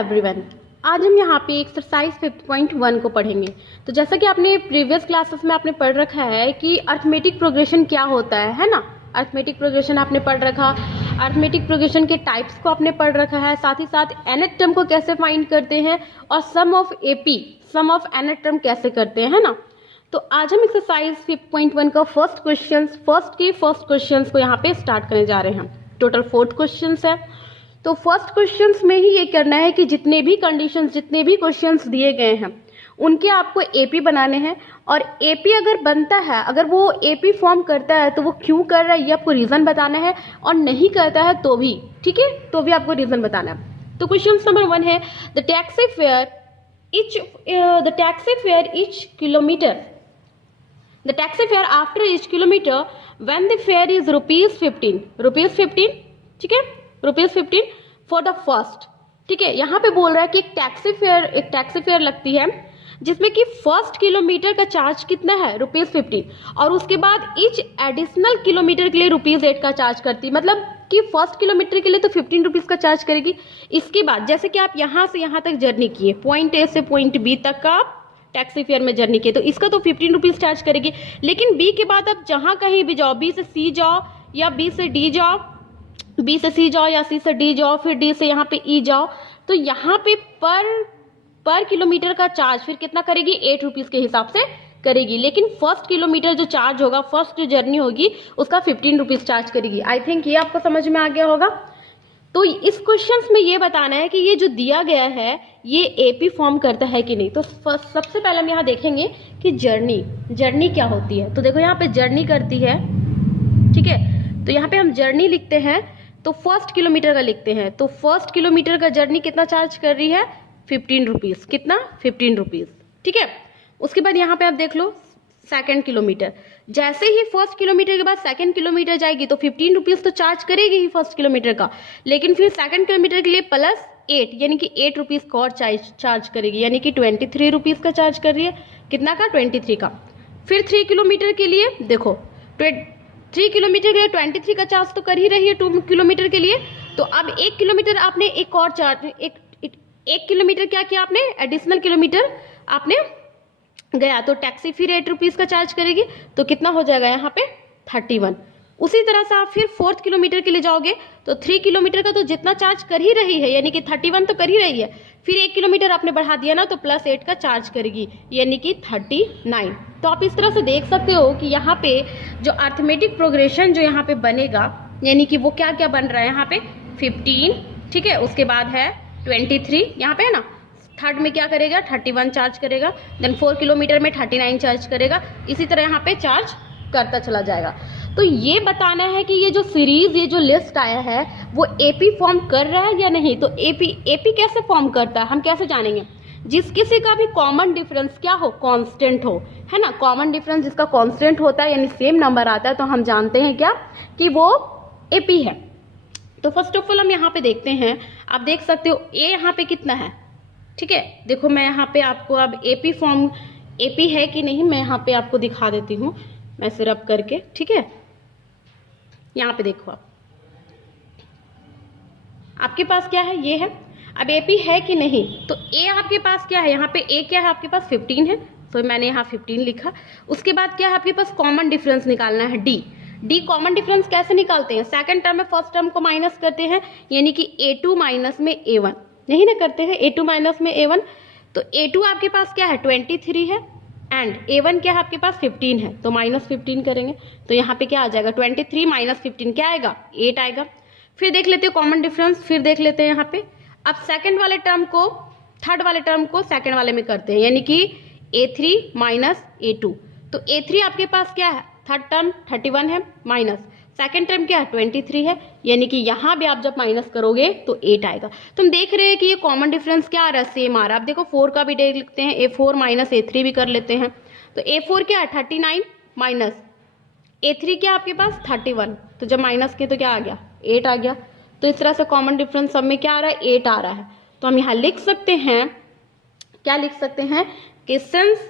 Everyone, आज हम यहाँ पे एक्सरसाइज 5.1 को पढ़ेंगे। तो जैसा कि आपने प्रीवियस क्लासेस में आपने पढ़ रखा है कि अर्थमेटिक प्रोग्रेशन क्या होता है ना। अर्थमेटिक प्रोग्रेशन आपने पढ़ रखा, अर्थमेटिक प्रोग्रेशन के टाइप्स को आपने पढ़ रखा है, साथ ही साथ nth टर्म को कैसे फाइंड करते हैं और sum of AP, sum of nth term कैसे करते हैं, है ना। तो आज हम एक्सरसाइज 5.1 का फर्स्ट क्वेश्चन को यहाँ पे स्टार्ट करने जा रहे हैं। टोटल 4 क्वेश्चंस है। तो फर्स्ट क्वेश्चंस में ही ये करना है कि जितने भी कंडीशंस, जितने भी क्वेश्चंस दिए गए हैं उनके आपको एपी बनाने हैं, और एपी अगर बनता है, अगर वो एपी फॉर्म करता है तो वो क्यों कर रहा है ये आपको रीजन बताना है, और नहीं करता है तो भी, ठीक है, तो भी आपको रीजन बताना है। तो क्वेश्चन नंबर 1 है the taxi fare each kilometer, the taxi fare after each kilometer when the fare is rupees 15, ठीक है, रुपीज 15 फॉर द फर्स्ट, ठीक है। यहाँ पे बोल रहा है कि एक टैक्सी फेयर लगती है जिसमें कि फर्स्ट किलोमीटर का चार्ज कितना है, रुपीज 15, और उसके बाद ईच एडिशनल किलोमीटर के लिए रुपीज 8 का चार्ज करती है। मतलब कि फर्स्ट किलोमीटर के लिए तो 15 रुपीज का चार्ज करेगी। इसके बाद जैसे कि आप यहाँ से यहाँ तक जर्नी किए, पॉइंट ए से पॉइंट बी तक का आप टैक्सी फेयर में जर्नी किए, तो इसका तो 15 रुपीज चार्ज करेगी। लेकिन बी के बाद आप जहाँ कहीं भी जाओ, बी से सी जाओ या बी से डी जाओ, बी से सी जाओ या सी से डी जाओ, फिर डी से यहाँ पे ई जाओ, तो यहाँ पे पर किलोमीटर का चार्ज फिर कितना करेगी, 8 रुपीज के हिसाब से करेगी। लेकिन फर्स्ट किलोमीटर जो चार्ज होगा, फर्स्ट जो जर्नी होगी उसका 15 रुपीज चार्ज करेगी। आई थिंक ये आपको समझ में आ गया होगा। तो इस क्वेश्चन में ये बताना है कि ये जो दिया गया है ये एपी फॉर्म करता है कि नहीं। तो सबसे पहले हम यहाँ देखेंगे कि जर्नी क्या होती है। तो देखो यहाँ पे जर्नी करती है, ठीक है, तो यहाँ पे हम जर्नी लिखते हैं तो फर्स्ट किलोमीटर का लिखते हैं। तो फर्स्ट किलोमीटर का जर्नी कितना चार्ज कर रही है, 15 रुपीज, कितना, 15 रुपीज, ठीक है। उसके बाद यहाँ पे आप देख लो सेकेंड किलोमीटर, जैसे ही फर्स्ट किलोमीटर के बाद सेकंड किलोमीटर जाएगी तो 15 रुपीज तो चार्ज करेगी ही फर्स्ट किलोमीटर का, लेकिन फिर सेकंड किलोमीटर के लिए प्लस 8 यानी कि 8 रुपीज का और चार्ज करेगी, यानी कि 23 रुपीज का चार्ज कर रही है। कितना का, 23 का। फिर 3 किलोमीटर के लिए देखो, 3 किलोमीटर के लिए 23 का चार्ज तो कर ही रही है 2 किलोमीटर के लिए। तो अब 1 किलोमीटर आपने एक और चार्ज, एक किलोमीटर क्या किया आपने, एडिशनल किलोमीटर आपने गया, तो टैक्सी फिर 8 रुपीज का चार्ज करेगी, तो कितना हो जाएगा यहाँ पे 31। उसी तरह से आप फिर 4th किलोमीटर के लिए जाओगे तो 3 किलोमीटर का तो जितना चार्ज कर ही रही है, यानी कि 31 तो कर ही रही है, फिर 1 किलोमीटर आपने बढ़ा दिया ना तो प्लस 8 का चार्ज करेगी, यानी कि 39। तो आप इस तरह से देख सकते हो कि यहाँ पे जो अर्थमेटिक प्रोग्रेशन जो यहाँ पे बनेगा, यानी कि वो क्या क्या बन रहा है यहाँ पे 15, ठीक है, उसके बाद है 23 यहाँ पे है ना, थर्ड में क्या करेगा 31 चार्ज करेगा, देन 4 किलोमीटर में 39 चार्ज करेगा, इसी तरह यहाँ पे चार्ज करता चला जाएगा। तो ये बताना है कि ये जो सीरीज, ये जो लिस्ट आया है वो एपी फॉर्म कर रहा है या नहीं। तो एपी कैसे फॉर्म करता है हम कैसे जानेंगे, जिस किसी का भी कॉमन डिफरेंस क्या हो, कांस्टेंट हो, है ना। कॉमन डिफरेंस जिसका कांस्टेंट होता है यानी सेम नंबर आता है, तो हम जानते हैं क्या कि वो एपी है। तो फर्स्ट ऑफ ऑल हम यहाँ पे देखते हैं, आप देख सकते हो ए यहाँ पे कितना है, ठीक है। देखो मैं यहाँ पे आपको अब एपी फॉर्म, एपी है कि नहीं मैं यहाँ पे आपको दिखा देती हूँ, मैं सिर्फ करके, ठीक है। यहाँ पे देखो आपके पास क्या है, ये है। अब एपी है कि नहीं, तो ए आपके पास क्या है, यहाँ पे ए क्या है आपके पास 15 है, तो मैंने यहाँ 15 लिखा। उसके बाद क्या है आपके पास, कॉमन डिफरेंस निकालना है डी कॉमन डिफरेंस कैसे निकालते हैं, सेकंड टर्म में फर्स्ट टर्म को माइनस करते हैं, यानी कि A2 माइनस में A1, नहीं ना करते हैं, A2 माइनस में A1। तो A2 आपके पास क्या है 23 है, एंड A1 क्या है आपके पास 15 है, तो माइनस 15 करेंगे, तो यहाँ पे क्या आ जाएगा 23 माइनस 15 क्या आएगा, 8 आएगा। फिर देख लेते हो कॉमन डिफरेंस, फिर देख लेते हैं यहाँ पे। अब सेकंड वाले टर्म को थर्ड वाले टर्म को सेकंड वाले में करते हैं, यानी कि A3 माइनस A2। तो A3 आपके पास क्या है, थर्ड टर्म 31 है, माइनस सेकंड टर्म क्या है 23 है, यानी कि यहाँ भी आप जब माइनस करोगे तो 8 आएगा। तो हम देख रहे हैं कि ये कॉमन डिफरेंस क्या आ रहा है, सेम आ रहा है। आप देखो 4 का भी देख लिखते हैं, A4 माइनस A3 भी कर लेते हैं। तो A4 क्या है 39 माइनस A3 क्या आपके पास 31, तो जब माइनस किए तो क्या आ गया 8 आ गया। तो इस तरह से कॉमन डिफरेंस सब में क्या आ रहा है 8 आ रहा है। तो हम यहाँ लिख सकते हैं, क्या लिख सकते हैं कि since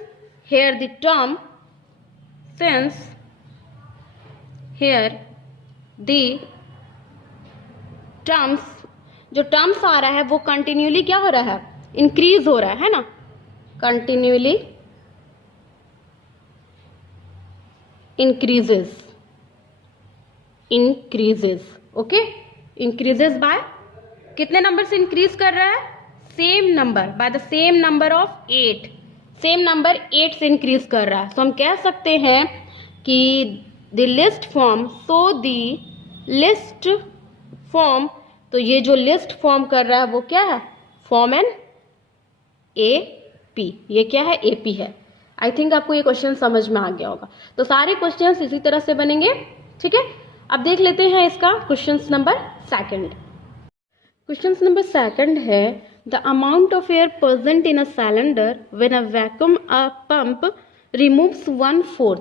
here the term, since here the terms जो टर्म्स आ रहा है वो कंटिन्यूली क्या हो रहा है, इंक्रीज हो रहा है ना, continually increases, okay, increases by कितने नंबर से इंक्रीज कर रहा है, same number, by the same number of 8, same number 8 से इंक्रीज कर रहा है। तो हम कह सकते हैं कि the list form, so the list form, तो ये जो लिस्ट फॉर्म कर रहा है वो क्या है, फॉर्म एन AP, ये क्या है, AP है। आई थिंक आपको ये क्वेश्चन समझ में आ गया होगा। तो सारे क्वेश्चंस इसी तरह से बनेंगे, ठीक है। अब देख लेते हैं इसका question number second. Question number second है the amount of air present in a cylinder when a vacuum pump removes 1/4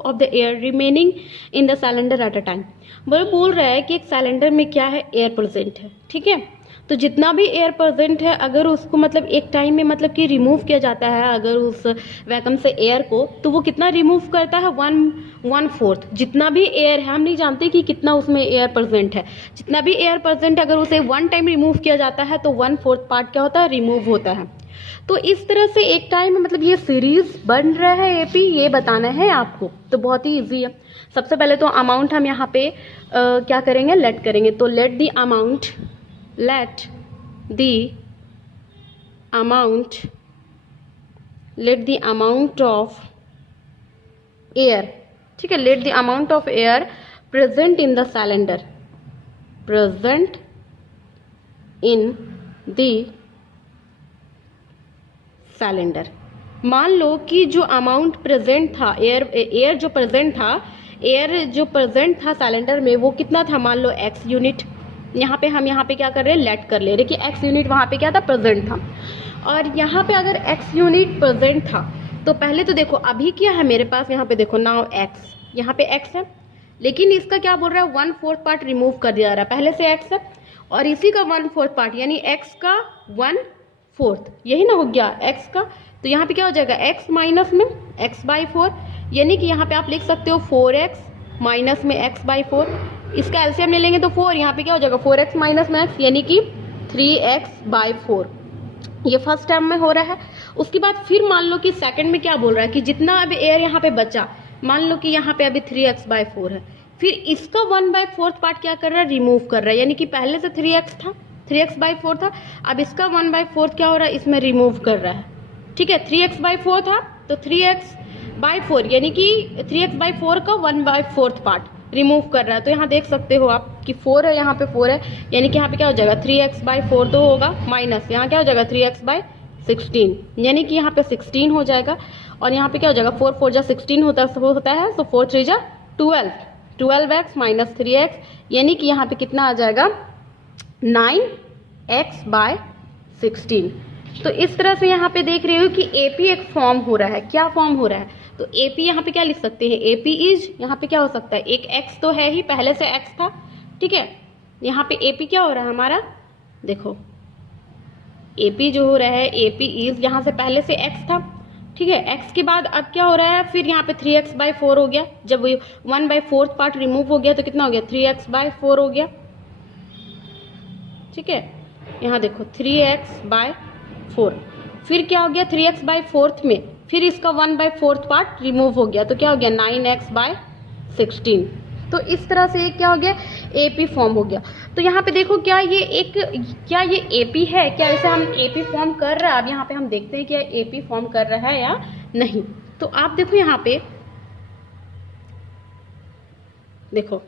of the air remaining in the cylinder at a time। बोल रहा है कि एक सिलेंडर में क्या है, एयर प्रेजेंट है, ठीक है। तो जितना भी एयर प्रेजेंट है अगर उसको मतलब एक टाइम में मतलब कि रिमूव किया जाता है अगर उस वैक्यूम से एयर को, तो वो कितना रिमूव करता है, 1/4। जितना भी एयर है, हम नहीं जानते कि कितना उसमें एयर प्रेजेंट है, जितना भी एयर प्रेजेंट अगर उसे 1 टाइम रिमूव किया जाता है तो 1/4 पार्ट क्या होता है, रिमूव होता है। तो इस तरह से एक टाइम में मतलब ये सीरीज बन रहा है AP, ये बताना है आपको। तो बहुत ही इजी है। सबसे पहले तो अमाउंट हम यहाँ पे क्या करेंगे, लेट करेंगे। तो let the amount of air, ठीक है, let the amount of air present in the cylinder, present in the cylinder. मान लो कि जो अमाउंट प्रेजेंट था, एयर जो प्रेजेंट था सिलेंडर में वो कितना था, मान लो x यूनिट। यहाँ पे हम यहाँ पे क्या कर रहे हैं, लेट कर ले रहे कि x यूनिट वहाँ पे क्या था, प्रेजेंट था। और यहाँ पे अगर x यूनिट प्रेजेंट था तो पहले तो देखो अभी क्या है मेरे पास, यहाँ पे देखो नाउ x, यहाँ पे x है, लेकिन इसका क्या बोल रहा है, 1/4 पार्ट रिमूव कर दिया जा रहा है। पहले से x है और इसी का 1/4 पार्ट यानी x का 1/4, यही ना हो गया x का। तो यहाँ पे क्या हो जाएगा, x माइनस में x/4, यानी कि यहाँ पे आप लिख सकते हो 4x माइनस में x/4। इसका एलसीएम ले लेंगे तो 4, यहाँ पे क्या हो जाएगा 4x माइनस में x, यानी कि 3x/4। ये फर्स्ट टर्म में हो रहा है। उसके बाद फिर मान लो कि सेकंड में क्या बोल रहा है कि जितना अभी एयर यहाँ पे बचा, मान लो कि यहाँ पे अभी 3x/4 है, फिर इसका 1/4 पार्ट क्या कर रहा है, रिमूव कर रहा है। यानी कि पहले से 3x/4 था, अब इसका 1/4 क्या हो रहा है, इसमें रिमूव कर रहा है, ठीक है। 3x/4 था तो 3x/4 यानी कि 3x/4 का 1/4 पार्ट रिमूव कर रहा है। तो यहाँ देख सकते हो आप कि 4 है, यहाँ पे 4 है, यानी कि यहाँ पे क्या हो जाएगा 3x/4 तो होगा, माइनस यहाँ क्या हो जाएगा 3x/16, यानी कि यहाँ पे 16 हो जाएगा। और यहाँ पे क्या हो जाएगा 4 4 जा 16 होता है, तो 4 3 जा 12x माइनस 3x, यानी कि यहाँ पे कितना आ जाएगा 9x/16। तो इस तरह से यहाँ पे देख रहे हो कि AP एक फॉर्म हो रहा है। क्या फॉर्म हो रहा है, तो AP यहाँ पे क्या लिख सकते हैं, AP इज, यहाँ पे क्या हो सकता है, एक x तो है ही, पहले से x था, ठीक है। यहाँ पे AP क्या हो रहा है हमारा, देखो AP जो हो रहा है AP इज, यहाँ से पहले से x था, ठीक है। x के बाद अब क्या हो रहा है, फिर यहाँ पे 3x/4 हो गया। जब 1/4 पार्ट रिमूव हो गया तो कितना हो गया 3x/4 हो गया, ठीक है। यहाँ देखो 3x/4, फिर क्या हो गया 3x/4 में फिर इसका 1/4 पार्ट रिमूव हो गया तो क्या हो गया 9x/16। तो इस तरह से क्या हो गया AP फॉर्म हो गया। तो यहाँ पे देखो क्या ये AP है, क्या इसे हम AP फॉर्म कर रहा है। अब यहाँ पे हम देखते हैं क्या AP फॉर्म कर रहा है या नहीं। तो आप देखो यहाँ पे देखो,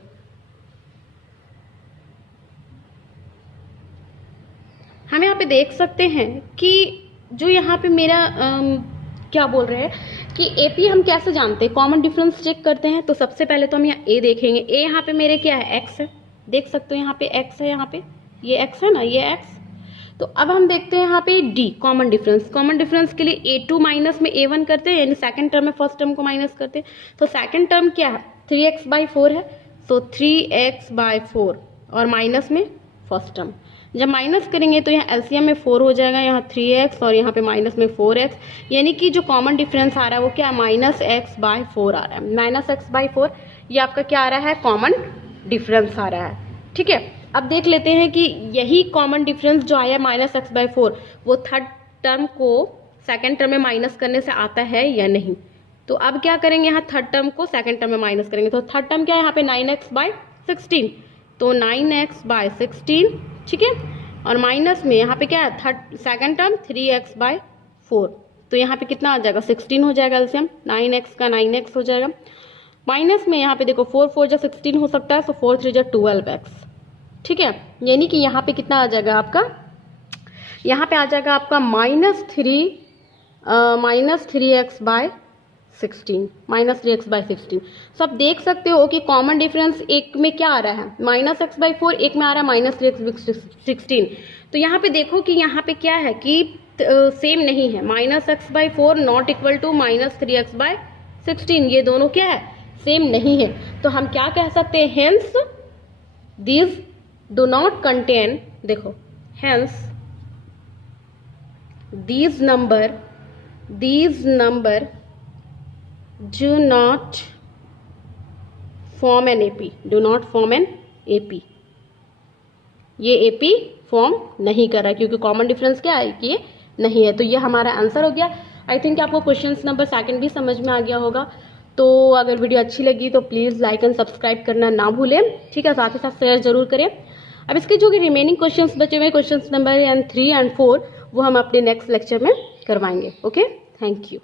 हम यहाँ पे देख सकते हैं कि जो यहाँ पे मेरा क्या बोल रहे हैं कि AP हम कैसे जानते हैं, कॉमन डिफरेंस चेक करते हैं। तो सबसे पहले तो हम यहाँ A देखेंगे। A यहाँ पे मेरे क्या है x है, देख सकते हो यहाँ पे x है, यहाँ पे ये x है ना, ये x। तो अब हम देखते हैं यहाँ पे D common difference. Common difference के लिए A2 माइनस में A1 करते हैं, यानी सेकंड टर्म में फर्स्ट टर्म को माइनस करते हैं। तो सेकंड टर्म क्या है 3x/4 है, तो 3x/4 और माइनस में फर्स्ट टर्म। जब माइनस करेंगे तो यहाँ एलसीएम में 4 हो जाएगा, यहाँ 3x और यहाँ पे माइनस में 4x, यानी कि जो कॉमन डिफरेंस आ रहा है वो क्या -x/4 आ रहा है। -x/4 ये आपका क्या आ रहा है, कॉमन डिफरेंस आ रहा है, ठीक है। अब देख लेते हैं कि यही कॉमन डिफरेंस जो आया -x/4 वो थर्ड टर्म को सेकेंड टर्म में माइनस करने से आता है या नहीं। तो अब क्या करेंगे, यहाँ थर्ड टर्म को सेकेंड टर्म में माइनस करेंगे। तो थर्ड टर्म क्या है यहाँ पे 9x/16, तो 9x/16, ठीक है। और माइनस में यहाँ पे क्या है थर्ड सेकेंड टर्म 3x/4, तो यहाँ पे कितना आ जाएगा 16 हो जाएगा एलसीएम, 9x का 9x हो जाएगा। माइनस में यहाँ पे देखो 4 4 जा 16 हो सकता है, तो 4 3 जा 12x, ठीक है। यानी कि यहाँ पे कितना आ जाएगा आपका, यहाँ पे आ जाएगा आपका -3x/16, -3x/16। सब देख सकते हो कि कॉमन डिफरेंस एक में क्या आ रहा है -x/4, एक में आ रहा है -3x/16। तो यहाँ पे देखो कि यहाँ पे क्या है कि सेम नहीं है, -x/4 not equal to -3x/16, ये दोनों क्या है सेम नहीं है। तो हम क्या कह सकते हैं, hence these do not contain, देखो hence these number do not form an AP, do not form an AP, ये AP फॉर्म नहीं कर रहा है क्योंकि कॉमन डिफरेंस क्या है कि ये नहीं है। तो ये हमारा आंसर हो गया। आई थिंक आपको क्वेश्चन नंबर 2 भी समझ में आ गया होगा। तो अगर वीडियो अच्छी लगी तो प्लीज़ लाइक एंड सब्सक्राइब करना ना भूलें, ठीक है। साथ ही साथ शेयर जरूर करें। अब इसके जो कि रिमेनिंग क्वेश्चंस बचे हुए क्वेश्चंस नंबर 3 और 4 वो हम अपने नेक्स्ट लेक्चर में करवाएंगे। Okay, thank you.